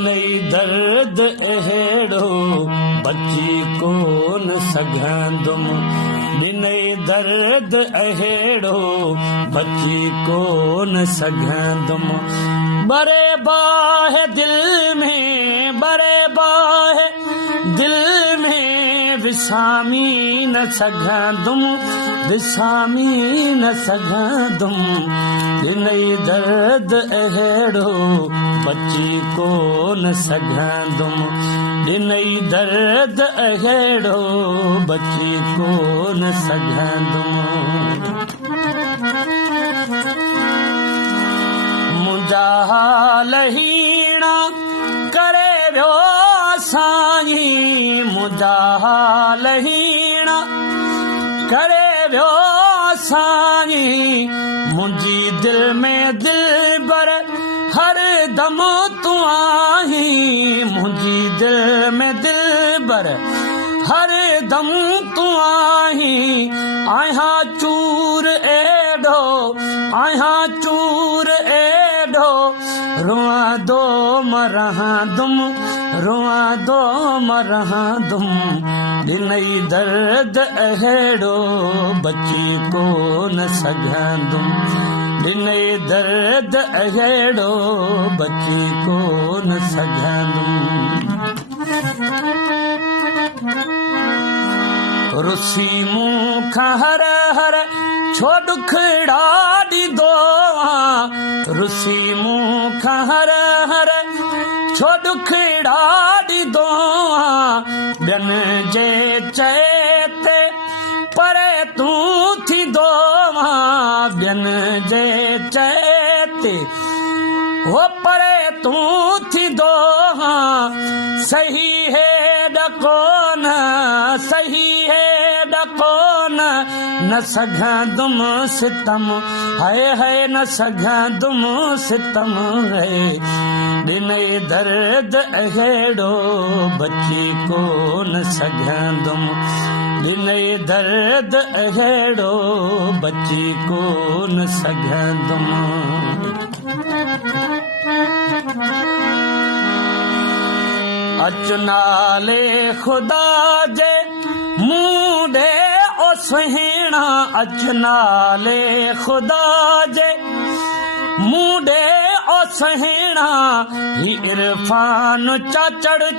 ॾिनई दर्द अहिड़ो बची कोन सघंदुमि ॾिनई दर्द अहिड़ो बची कोन सघंदुमि बरे बाहि दिल में बरे बाहि दिल में विसामी न सघंदुमि विसामी न सघंदुमि ॾिनई दर्द अहिड़ो बची कोन सघंदुमि ॾिनई दर्द अहिड़ो बची कोन सघंदुमि मुंहिंजा हाल हीणा करे वियो साईं मुंहिंजा हाल हीणा करे वियो साईं मुंहिंजी दिल में दिलबर हर दम तूं आहीं मुंहिंजी दिल में दिलबर हर दम तूं आहीं आहियां चूर एॾो आहियां चूर एॾो रुआंदो मरहंदुमि रुआंदो मरहंदुमि ॾिनई दर्द अहिड़ो बची कोन सघंदुमि ॾिनई दर्द अहिड़ो बची कोन सघंदुमि रुसी मूंखां हर हर छो ॾुखड़ा ॾींदो रुसी मूंखां हर हर छो ॾुखड़ा ॾींदो ॿियनि जे चए ते परे तूं थींदो ॿियनि जे चए ते हो परे तूं थींदो सही हेॾ कोन सही हेॾ कोन न सघंदुमि सितम हाय हाय न सघंदुमि सितम है ॾिनई दर्द अहिड़ो बची कोन सघंदुमि ॾिनई दर्द अहिड़ो बची कोन सघंदुमि अच नाले ख़ुदा जे मूं ॾे ओ सुहिणा अच नाले ख़ुदा जे मूं ॾे ओ सुहिणा ही इरफान चाचड़